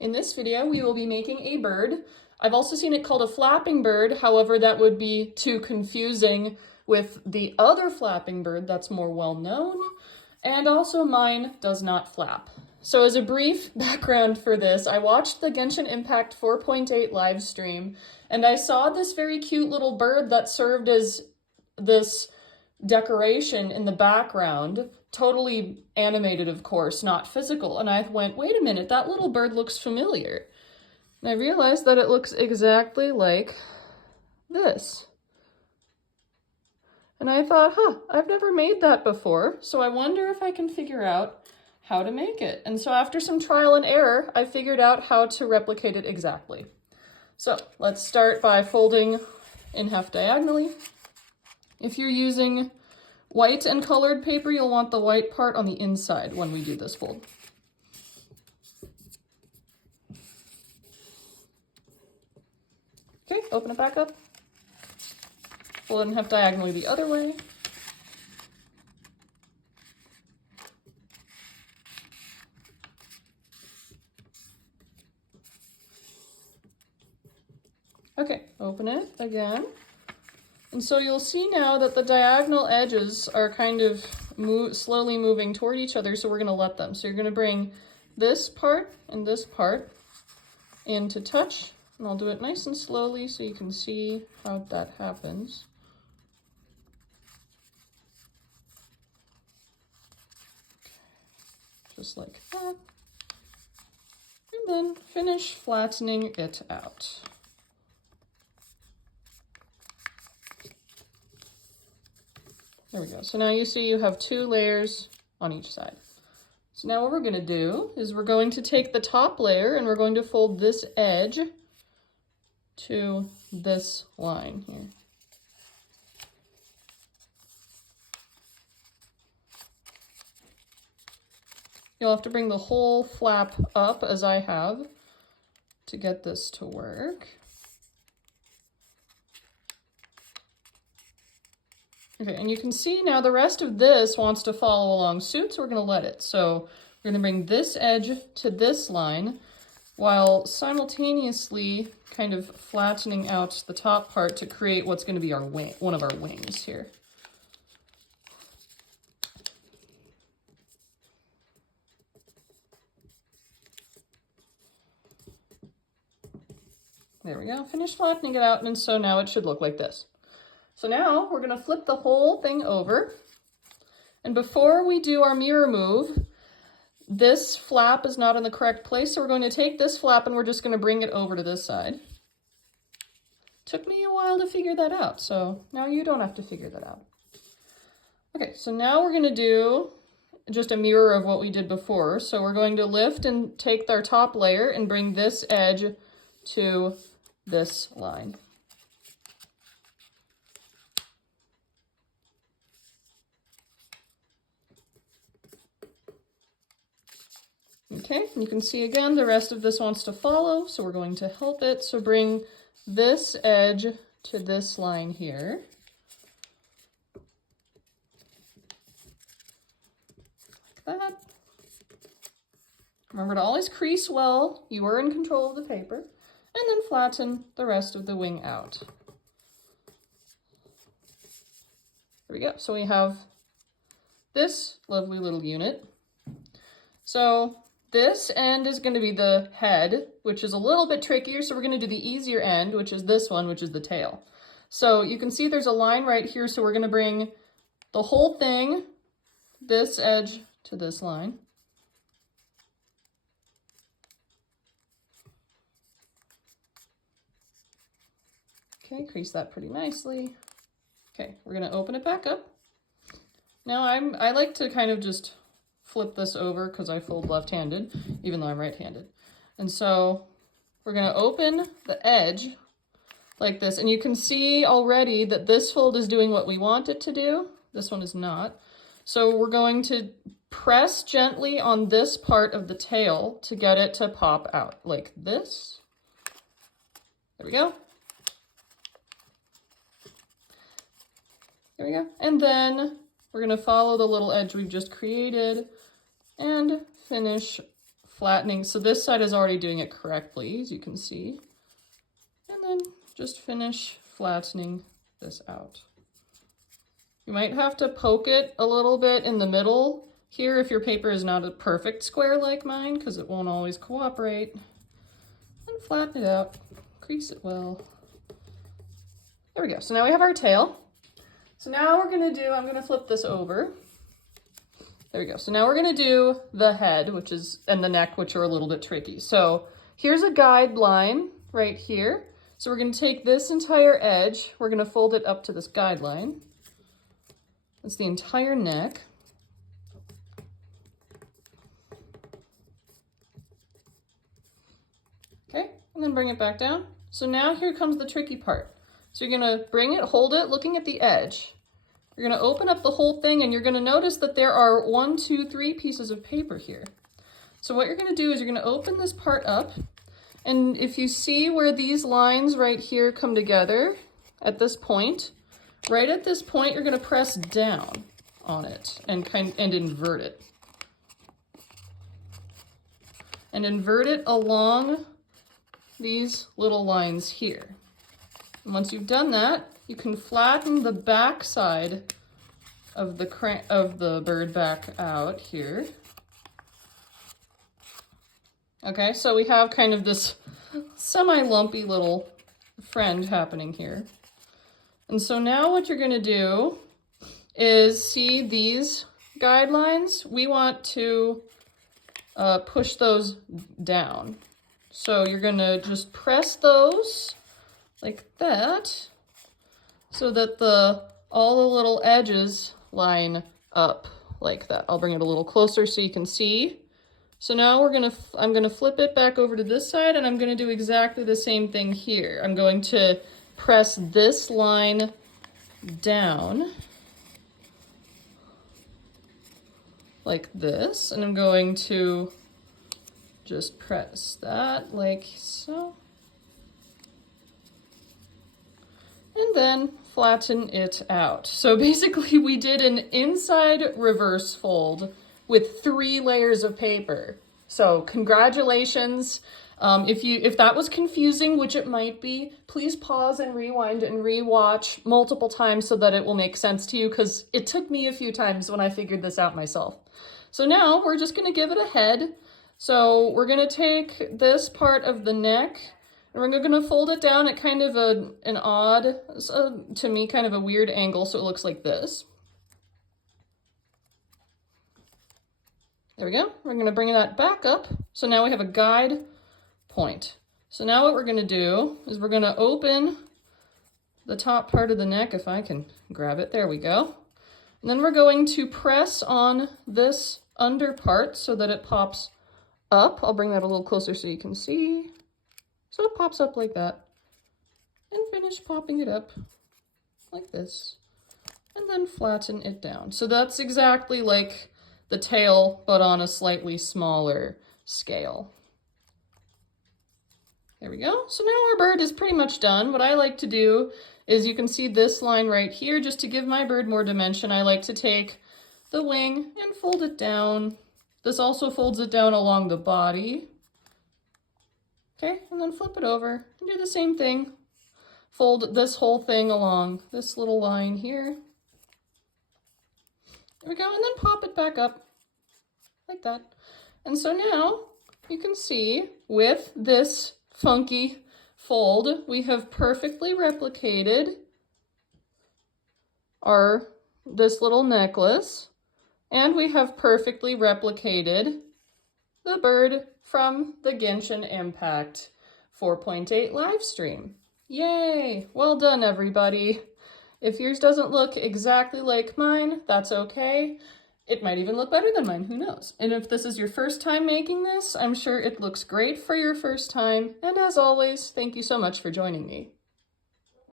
In this video, we will be making a bird. I've also seen it called a flapping bird, however, that would be too confusing with the other flapping bird that's more well known, and also mine does not flap. So as a brief background for this, I watched the Genshin Impact 4.8 live stream, and I saw this very cute little bird that served as this decoration in the background, totally animated, of course, not physical. And I went, wait a minute, that little bird looks familiar. And I realized that it looks exactly like this. And I thought, I've never made that before, so I wonder if I can figure out how to make it. And so after some trial and error, I figured out how to replicate it exactly. So let's start by folding in half diagonally. If you're using white and colored paper, you'll want the white part on the inside when we do this fold. Okay, open it back up. Fold it in half diagonally the other way. Okay, open it again. And so you'll see now that the diagonal edges are kind of slowly moving toward each other, so we're going to let them. So you're going to bring this part and this part in to touch, and I'll do it nice and slowly so you can see how that happens. Just like that. And then finish flattening it out. There we go. So now you see you have 2 layers on each side. So now what we're going to do is we're going to take the top layer and we're going to fold this edge to this line here. You'll have to bring the whole flap up, as I have, to get this to work. Okay, and you can see now the rest of this wants to follow along suit, so we're going to let it. So we're going to bring this edge to this line while simultaneously kind of flattening out the top part to create what's going to be our wing, one of our wings here. There we go, finish flattening it out, and so now it should look like this. So now we're going to flip the whole thing over, and before we do our mirror move, this flap is not in the correct place, so we're going to take this flap and we're just going to bring it over to this side. Took me a while to figure that out, so now you don't have to figure that out. Okay, so now we're going to do just a mirror of what we did before. So we're going to lift and take our top layer and bring this edge to this line. Okay, and you can see again, the rest of this wants to follow, so we're going to help it. So bring this edge to this line here. Like that. Remember to always crease well. You are in control of the paper. And then flatten the rest of the wing out. There we go. So we have this lovely little unit. So this end is going to be the head, which is a little bit trickier, so we're going to do the easier end, which is this one, which is the tail. So you can see there's a line right here, so we're going to bring the whole thing, this edge to this line. Okay, crease that pretty nicely. Okay, we're going to open it back up. Now I like to kind of just flip this over because I fold left-handed, even though I'm right-handed. And so we're going to open the edge like this, and you can see already that this fold is doing what we want it to do. This one is not. So we're going to press gently on this part of the tail to get it to pop out like this. There we go. There we go. And then we're going to follow the little edge we've just created and finish flattening. So this side is already doing it correctly, as you can see. And then just finish flattening this out. You might have to poke it a little bit in the middle here if your paper is not a perfect square like mine, because it won't always cooperate. And flatten it out, crease it well. There we go. So now we have our tail. So now we're gonna I'm gonna flip this over. There we go. So now we're gonna do the head, and the neck, which are a little bit tricky. So here's a guideline right here. So we're gonna take this entire edge, we're gonna fold it up to this guideline. That's the entire neck. Okay, and then bring it back down. So now here comes the tricky part. So you're gonna bring it, hold it, looking at the edge. You're gonna open up the whole thing and you're gonna notice that there are 1, 2, 3 pieces of paper here. So what you're gonna do is you're gonna open this part up, and if you see where these lines right here come together at this point, right at this point, you're gonna press down on it and invert it. And invert it along these little lines here. And once you've done that, you can flatten the back side of the bird back out here. Okay, so we have kind of this semi-lumpy little friend happening here. And so now what you're gonna do is see these guidelines. We want to push those down. So you're gonna just press those like that so that all the little edges line up like that. I'll bring it a little closer so you can see. So now I'm gonna flip it back over to this side, and I'm gonna do exactly the same thing here. I'm going to press this line down like this, and I'm going to just press that like so. And then flatten it out. So basically we did an inside reverse fold with 3 layers of paper. So congratulations. If that was confusing, which it might be, please pause and rewind and rewatch multiple times so that it will make sense to you, because it took me a few times when I figured this out myself. So now we're just gonna give it a head. So we're gonna take this part of the neck and we're gonna fold it down at kind of an odd, to me, kind of a weird angle, so it looks like this. There we go. We're gonna bring that back up. So now we have a guide point. So now what we're gonna do is we're gonna open the top part of the neck, if I can grab it, there we go. And then we're going to press on this under part so that it pops up. I'll bring that a little closer so you can see. So it pops up like that. And finish popping it up like this. And then flatten it down. So that's exactly like the tail, but on a slightly smaller scale. There we go. So now our bird is pretty much done. What I like to do is, you can see this line right here, just to give my bird more dimension, I like to take the wing and fold it down. This also folds it down along the body. Okay, and then flip it over and do the same thing. Fold this whole thing along this little line here. There we go, and then pop it back up like that. And so now you can see with this funky fold, we have perfectly replicated this little necklace, and we have perfectly replicated the bird from the Genshin Impact 4.8 live stream. Yay! Well done, everybody. If yours doesn't look exactly like mine, that's okay. It might even look better than mine, who knows? And if this is your first time making this, I'm sure it looks great for your first time. And as always, thank you so much for joining me.